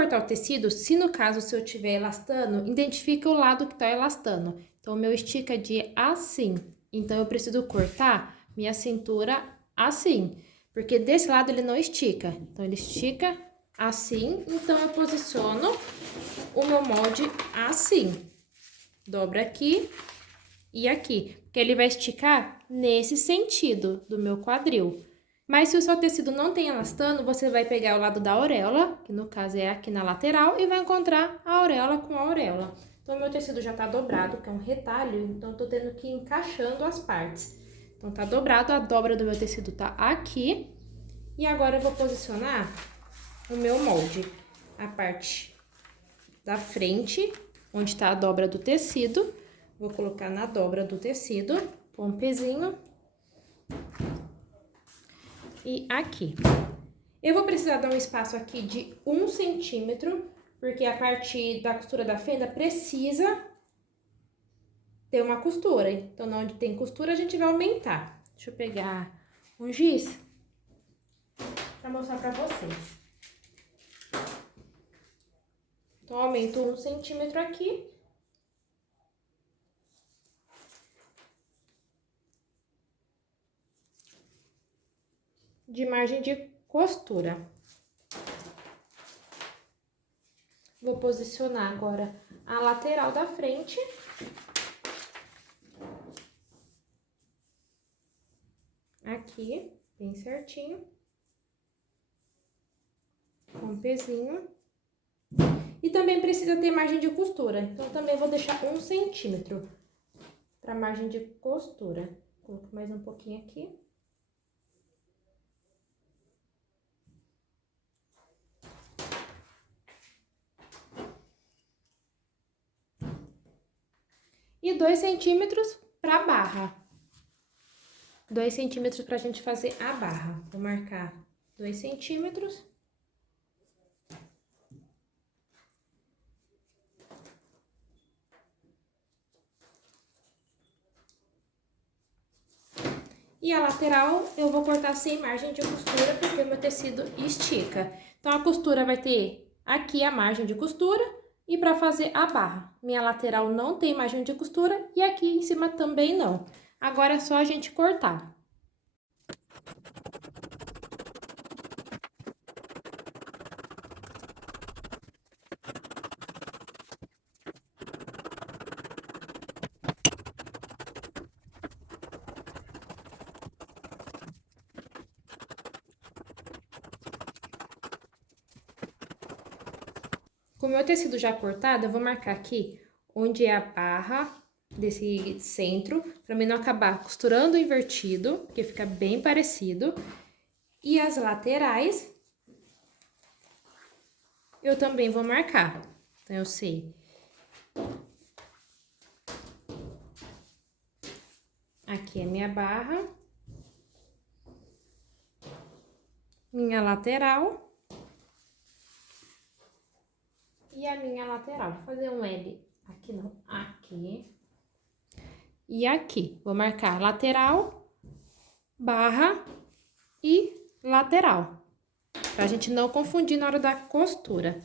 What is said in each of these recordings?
cortar o tecido, se no caso se eu estiver elastando, identifica o lado que tá elastando. Então, o meu estica de assim. Então, eu preciso cortar minha cintura assim, porque desse lado ele não estica. Então, ele estica assim, então eu posiciono o meu molde assim. Dobra aqui e aqui, porque ele vai esticar nesse sentido do meu quadril. Mas se o seu tecido não tem elastano, você vai pegar o lado da auréola, que no caso é aqui na lateral, e vai encontrar a auréola com a auréola. Então, meu tecido já tá dobrado, que é um retalho, então eu tô tendo que ir encaixando as partes. Então, tá dobrado, a dobra do meu tecido tá aqui. E agora eu vou posicionar o meu molde. A parte da frente, onde tá a dobra do tecido, vou colocar na dobra do tecido, pôr um pezinho. E aqui. Eu vou precisar dar um espaço aqui de 1 centímetro, porque a parte da costura da fenda precisa ter uma costura. Então, onde tem costura, a gente vai aumentar. Deixa eu pegar um giz pra mostrar pra vocês. Então, eu aumento 1 centímetro aqui. De margem de costura. Vou posicionar agora a lateral da frente. Aqui, bem certinho. Com um pezinho. E também precisa ter margem de costura. Então, também vou deixar 1 centímetro para margem de costura. Coloco mais um pouquinho aqui. E 2 centímetros para barra. 2 centímetros pra gente fazer a barra. Vou marcar 2 centímetros. E a lateral eu vou cortar sem margem de costura, porque o meu tecido estica. Então, a costura vai ter aqui a margem de costura e para fazer a barra. Minha lateral não tem margem de costura e aqui em cima também não. Agora é só a gente cortar. Com o meu tecido já cortado, eu vou marcar aqui onde é a barra desse centro, para mim não acabar costurando invertido, porque fica bem parecido. E as laterais, eu também vou marcar. Então, eu sei. Aqui é minha barra. Minha lateral. E a minha lateral. Vou fazer um L aqui, não, aqui. E aqui. Vou marcar lateral, barra e lateral. Pra gente não confundir na hora da costura.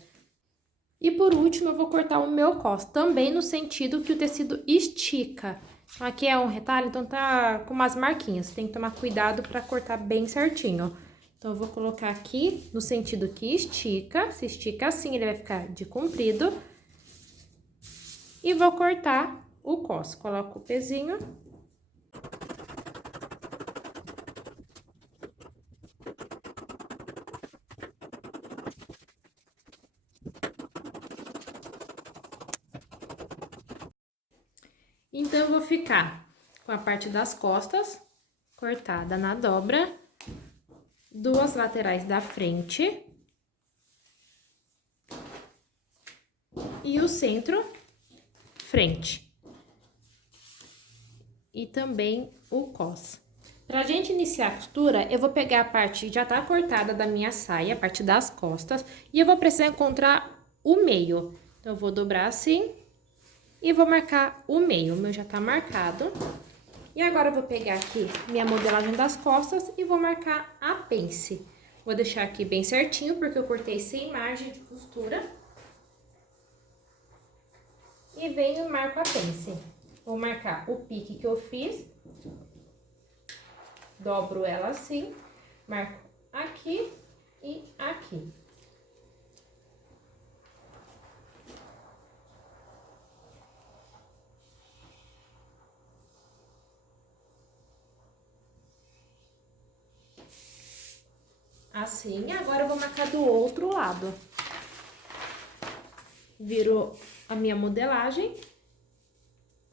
E por último, eu vou cortar o meu cos, também no sentido que o tecido estica. Aqui é um retalho, então tá com umas marquinhas. Tem que tomar cuidado pra cortar bem certinho. Então, eu vou colocar aqui no sentido que estica. Se estica assim, ele vai ficar de comprido. E vou cortar o cos. Coloco o pezinho. Então, eu vou ficar com a parte das costas cortada na dobra, duas laterais da frente e o centro frente. E também o cos. Pra gente iniciar a costura, eu vou pegar a parte que já tá cortada da minha saia, a parte das costas, e eu vou precisar encontrar o meio. Então, eu vou dobrar assim e vou marcar o meio. O meu já tá marcado. E agora, eu vou pegar aqui minha modelagem das costas e vou marcar a pence. Vou deixar aqui bem certinho, porque eu cortei sem margem de costura. E venho e marco a pence. Vou marcar o pique que eu fiz. Dobro ela assim, marco aqui e aqui. Assim, agora eu vou marcar do outro lado. Viro a minha modelagem,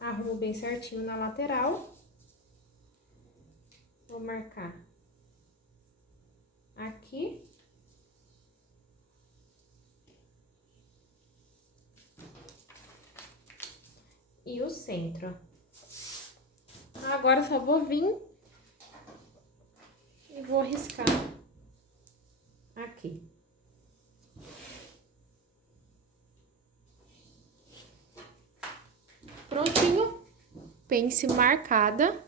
arrumo bem certinho na lateral. Vou marcar aqui. E o centro. Agora, só vou vir e vou riscar aqui. Prontinho. Pence marcada.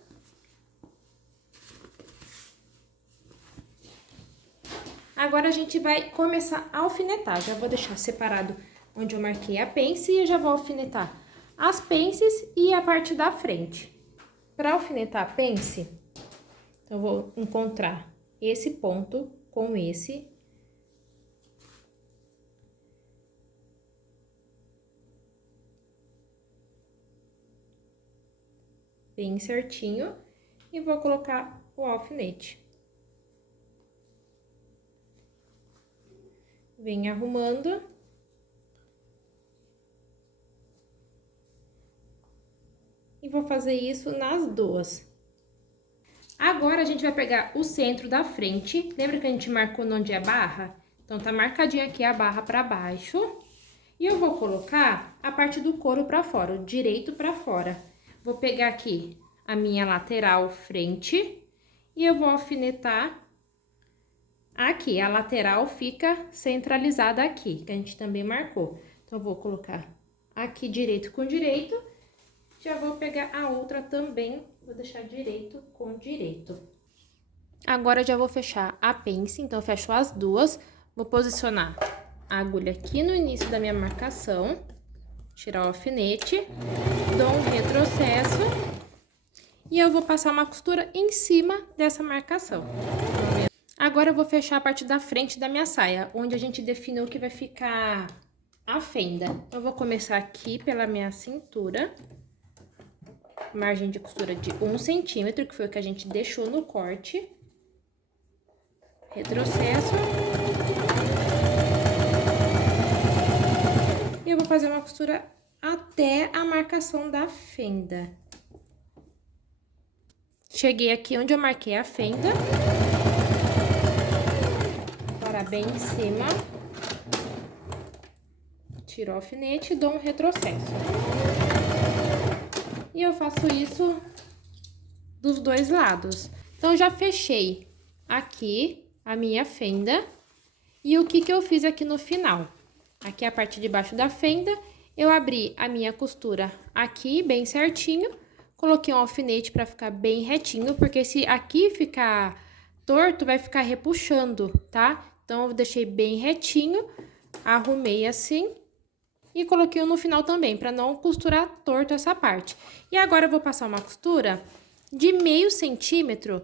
Agora, a gente vai começar a alfinetar. Já vou deixar separado onde eu marquei a pence e eu já vou alfinetar as pences e a parte da frente. Para alfinetar a pence, eu vou encontrar esse ponto com esse. Bem certinho. E vou colocar o alfinete. Vem arrumando. E vou fazer isso nas duas. Agora, a gente vai pegar o centro da frente. Lembra que a gente marcou onde é a barra? Então, tá marcadinha aqui a barra pra baixo. E eu vou colocar a parte do couro pra fora, o direito pra fora. Vou pegar aqui a minha lateral frente e eu vou alfinetar aqui. A lateral fica centralizada aqui, que a gente também marcou. Então, eu vou colocar aqui direito com direito. Já vou pegar a outra também, vou deixar direito com direito. Agora, já vou fechar a pence, então, eu fecho as duas. Vou posicionar a agulha aqui no início da minha marcação. Tirar o alfinete, dou um retrocesso. E eu vou passar uma costura em cima dessa marcação. Agora, eu vou fechar a parte da frente da minha saia, onde a gente definiu que vai ficar a fenda. Eu vou começar aqui pela minha cintura. Margem de costura de 1 centímetro, que foi o que a gente deixou no corte. Retrocesso. E eu vou fazer uma costura até a marcação da fenda. Cheguei aqui onde eu marquei a fenda. Parar bem em cima. Tiro o alfinete e dou um retrocesso. E eu faço isso dos dois lados. Então, já fechei aqui a minha fenda. E o que eu fiz aqui no final? Aqui é a parte de baixo da fenda. Eu abri a minha costura aqui, bem certinho. Coloquei um alfinete pra ficar bem retinho, porque se aqui ficar torto, vai ficar repuxando, tá? Então, eu deixei bem retinho, arrumei assim. E coloquei um no final também, pra não costurar torto essa parte. E agora, eu vou passar uma costura de meio centímetro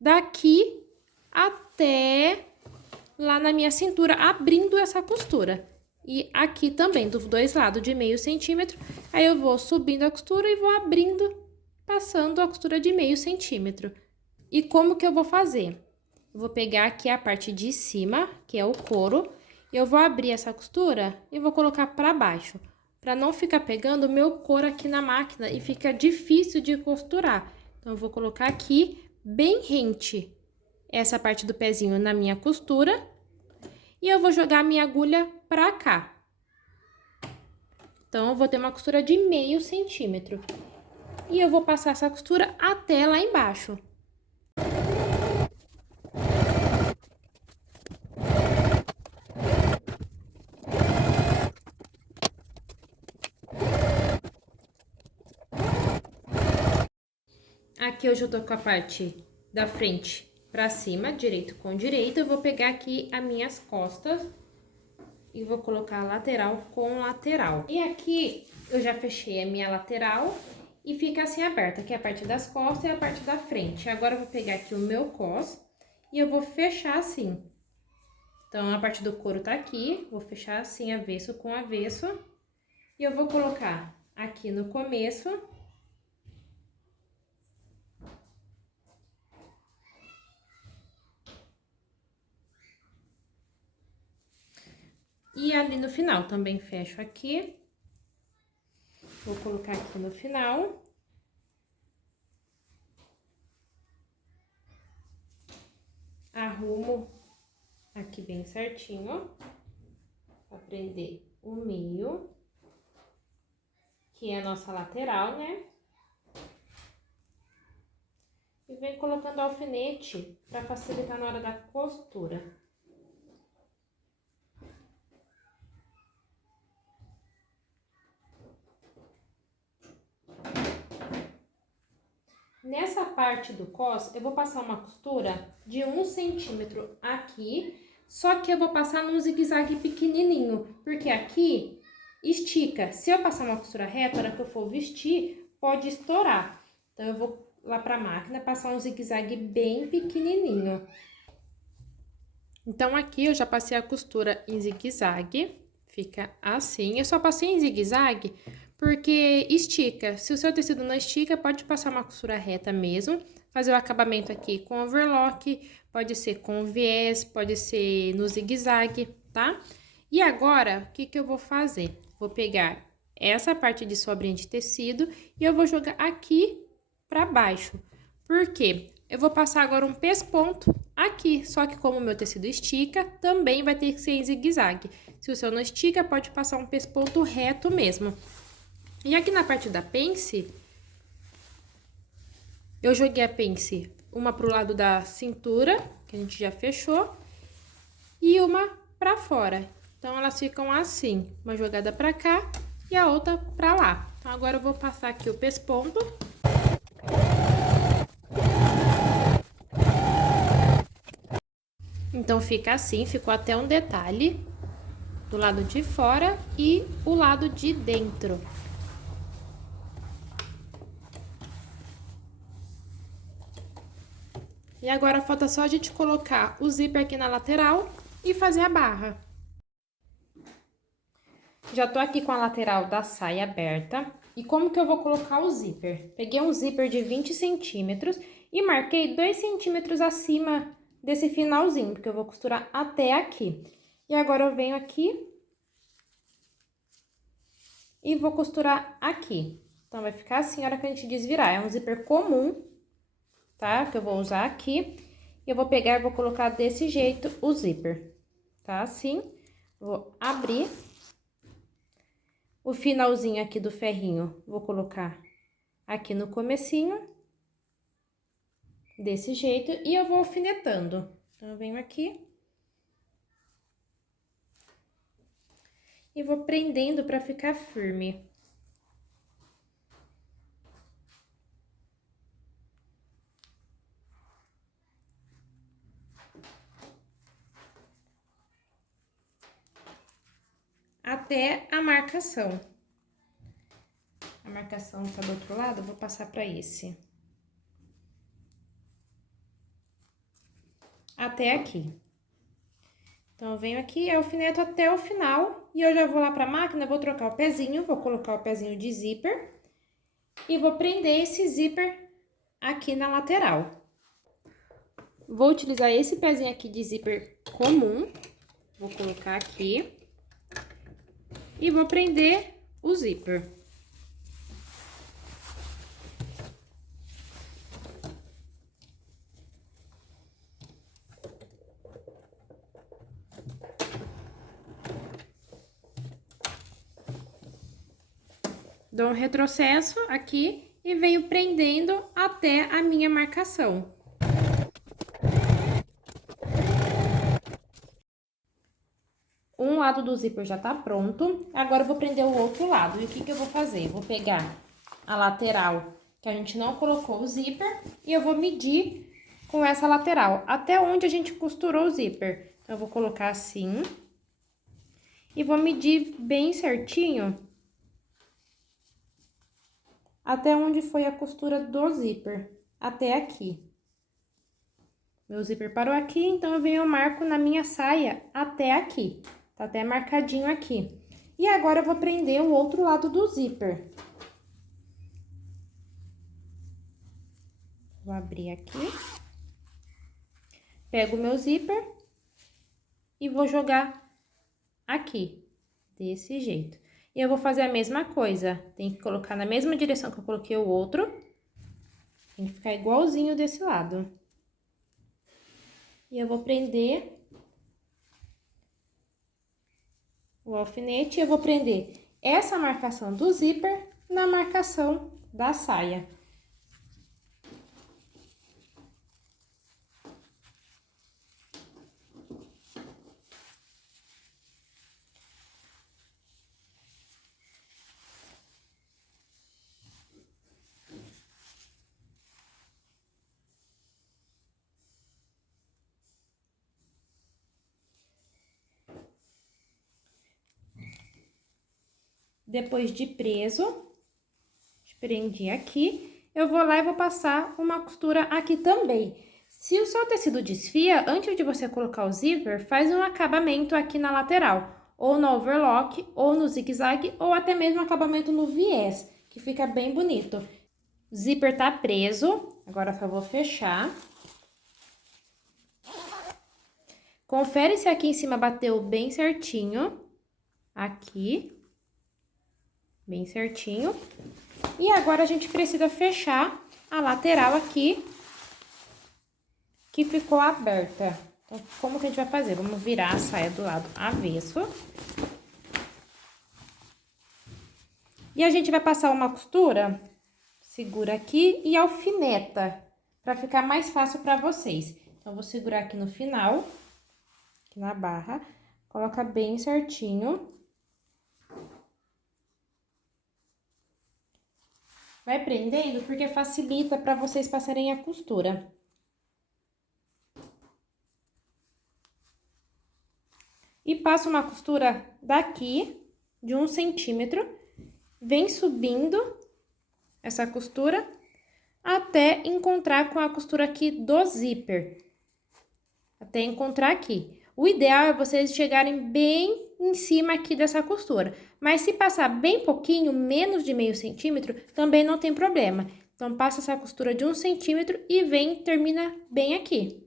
daqui até lá na minha cintura, abrindo essa costura. E aqui também, dos dois lados, de meio centímetro. Aí, eu vou subindo a costura e vou abrindo, passando a costura de meio centímetro. E como que eu vou fazer? Eu vou pegar aqui a parte de cima, que é o couro. Eu vou abrir essa costura e vou colocar pra baixo, pra não ficar pegando o meu couro aqui na máquina e fica difícil de costurar. Então, eu vou colocar aqui bem rente essa parte do pezinho na minha costura e eu vou jogar a minha agulha pra cá. Então, eu vou ter uma costura de meio centímetro e eu vou passar essa costura até lá embaixo. Aqui eu já tô com a parte da frente pra cima, direito com direito. Eu vou pegar aqui as minhas costas e vou colocar lateral com lateral. E aqui eu já fechei a minha lateral e fica assim aberta, que é a parte das costas e a parte da frente. Agora eu vou pegar aqui o meu cos e eu vou fechar assim. Então, a parte do couro tá aqui, vou fechar assim, avesso com avesso. E eu vou colocar aqui no começo. E ali no final, também fecho aqui. Vou colocar aqui no final. Arrumo aqui bem certinho, pra prender o meio, que é a nossa lateral, né? E venho colocando alfinete pra facilitar na hora da costura. Nessa parte do cos, eu vou passar uma costura de 1 centímetro aqui, só que eu vou passar num zigue-zague pequenininho, porque aqui estica. Se eu passar uma costura reta, na hora que eu for vestir, pode estourar. Então, eu vou lá pra máquina passar um zigue-zague bem pequenininho. Então, aqui eu já passei a costura em zigue-zague, fica assim. Eu só passei em zigue-zague porque estica. Se o seu tecido não estica, pode passar uma costura reta mesmo. Fazer o acabamento aqui com overlock, pode ser com viés, pode ser no zigue-zague, tá? E agora, o que que eu vou fazer? Vou pegar essa parte de sobrinha de tecido e eu vou jogar aqui pra baixo. Por quê? Eu vou passar agora um pesponto aqui, só que como o meu tecido estica, também vai ter que ser em zigue-zague. Se o seu não estica, pode passar um pesponto reto mesmo. E aqui na parte da pence, eu joguei a pence uma pro lado da cintura, que a gente já fechou, e uma pra fora. Então, elas ficam assim, uma jogada pra cá e a outra pra lá. Então, agora eu vou passar aqui o pesponto. Então, fica assim, ficou até um detalhe do lado de fora e o lado de dentro. E agora falta só a gente colocar o zíper aqui na lateral e fazer a barra. Já tô aqui com a lateral da saia aberta. E como que eu vou colocar o zíper? Peguei um zíper de 20 centímetros e marquei 2 centímetros acima desse finalzinho, porque eu vou costurar até aqui. E agora eu venho aqui e vou costurar aqui. Então, vai ficar assim a hora que a gente desvirar. É um zíper comum, tá? Que eu vou usar aqui. E eu vou pegar e vou colocar desse jeito o zíper, tá? Assim, vou abrir. O finalzinho aqui do ferrinho, vou colocar aqui no comecinho. Desse jeito, e eu vou alfinetando. Então, eu venho aqui. E vou prendendo pra ficar firme. Até a marcação. A marcação tá do outro lado, eu vou passar pra esse. Até aqui. Então, eu venho aqui, alfineto até o final. E eu já vou lá pra máquina, vou trocar o pezinho, vou colocar o pezinho de zíper. E vou prender esse zíper aqui na lateral. Vou utilizar esse pezinho aqui de zíper comum. Vou colocar aqui. E vou prender o zíper. Dou um retrocesso aqui e venho prendendo até a minha marcação. Um lado do zíper já tá pronto, agora eu vou prender o outro lado. E o que que eu vou fazer? Eu vou pegar a lateral que a gente não colocou o zíper e eu vou medir com essa lateral, até onde a gente costurou o zíper. Então, eu vou colocar assim. E vou medir bem certinho até onde foi a costura do zíper, até aqui. Meu zíper parou aqui, então eu venho e marco na minha saia até aqui. Tá até marcadinho aqui. E agora eu vou prender o outro lado do zíper. Vou abrir aqui. Pego o meu zíper e vou jogar aqui, desse jeito. E eu vou fazer a mesma coisa, tem que colocar na mesma direção que eu coloquei o outro. Tem que ficar igualzinho desse lado. E eu vou prender o alfinete e eu vou prender essa marcação do zíper na marcação da saia. Depois de preso, prendi aqui, eu vou lá e vou passar uma costura aqui também. Se o seu tecido desfia, antes de você colocar o zíper, faz um acabamento aqui na lateral, ou no overlock, ou no zigue-zague, ou até mesmo acabamento no viés, que fica bem bonito. O zíper tá preso, agora só vou fechar. Confere se aqui em cima bateu bem certinho, aqui, bem certinho. E agora a gente precisa fechar a lateral aqui, que ficou aberta. Então, como que a gente vai fazer? Vamos virar a saia do lado avesso. E a gente vai passar uma costura, segura aqui e alfineta, pra ficar mais fácil pra vocês. Então, eu vou segurar aqui no final, aqui na barra, coloca bem certinho. Vai prendendo porque facilita para vocês passarem a costura. E passo uma costura daqui, de 1 centímetro, vem subindo essa costura até encontrar com a costura aqui do zíper. Até encontrar aqui. O ideal é vocês chegarem bem em cima aqui dessa costura. Mas se passar bem pouquinho, menos de meio centímetro, também não tem problema. Então, passa essa costura de 1 centímetro e vem, termina bem aqui.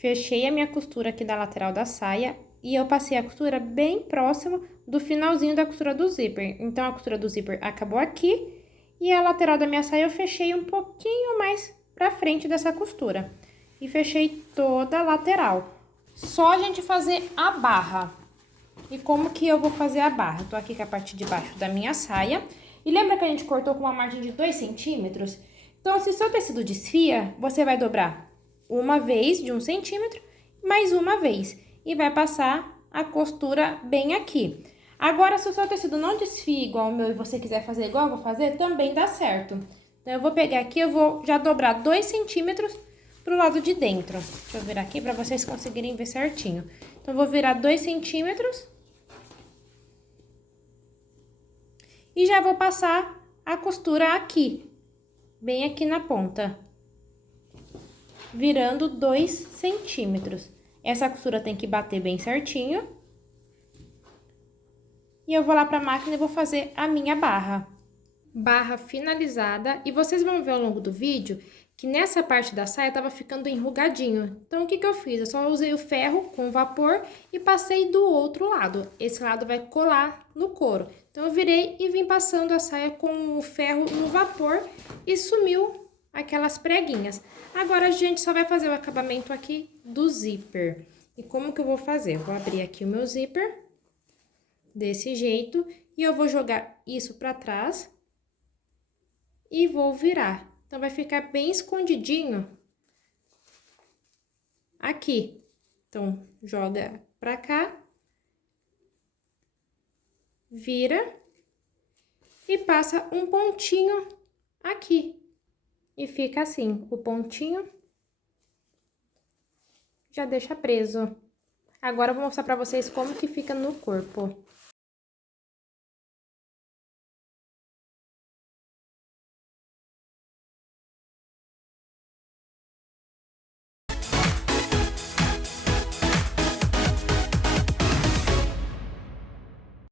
Fechei a minha costura aqui da lateral da saia e eu passei a costura bem próximo do finalzinho da costura do zíper. Então, a costura do zíper acabou aqui e a lateral da minha saia eu fechei um pouquinho mais pra frente dessa costura. E fechei toda a lateral. Só a gente fazer a barra. E como que eu vou fazer a barra? Eu tô aqui com a parte de baixo da minha saia. E lembra que a gente cortou com uma margem de 2 centímetros? Então, se seu tecido desfia, você vai dobrar uma vez de 1 centímetro, mais uma vez. E vai passar a costura bem aqui. Agora, se o seu tecido não desfia igual o meu e você quiser fazer igual eu vou fazer, também dá certo. Então, eu vou pegar aqui, eu vou já dobrar 2 centímetros pro lado de dentro. Deixa eu virar aqui para vocês conseguirem ver certinho. Então, eu vou virar 2 centímetros. E já vou passar a costura aqui, bem aqui na ponta. Virando 2 centímetros. Essa costura tem que bater bem certinho. E eu vou lá pra máquina e vou fazer a minha barra. Barra finalizada. E vocês vão ver ao longo do vídeo que nessa parte da saia tava ficando enrugadinho. Então, o que que eu fiz? Eu só usei o ferro com vapor e passei do outro lado. Esse lado vai colar no couro. Então, eu virei e vim passando a saia com o ferro no vapor e sumiu aquelas preguinhas. Agora, a gente só vai fazer o acabamento aqui do zíper. E como que eu vou fazer? Eu vou abrir aqui o meu zíper, desse jeito, e eu vou jogar isso pra trás e vou virar. Então, vai ficar bem escondidinho aqui. Então, joga pra cá, vira e passa um pontinho aqui. E fica assim, o pontinho já deixa preso. Agora eu vou mostrar pra vocês como que fica no corpo.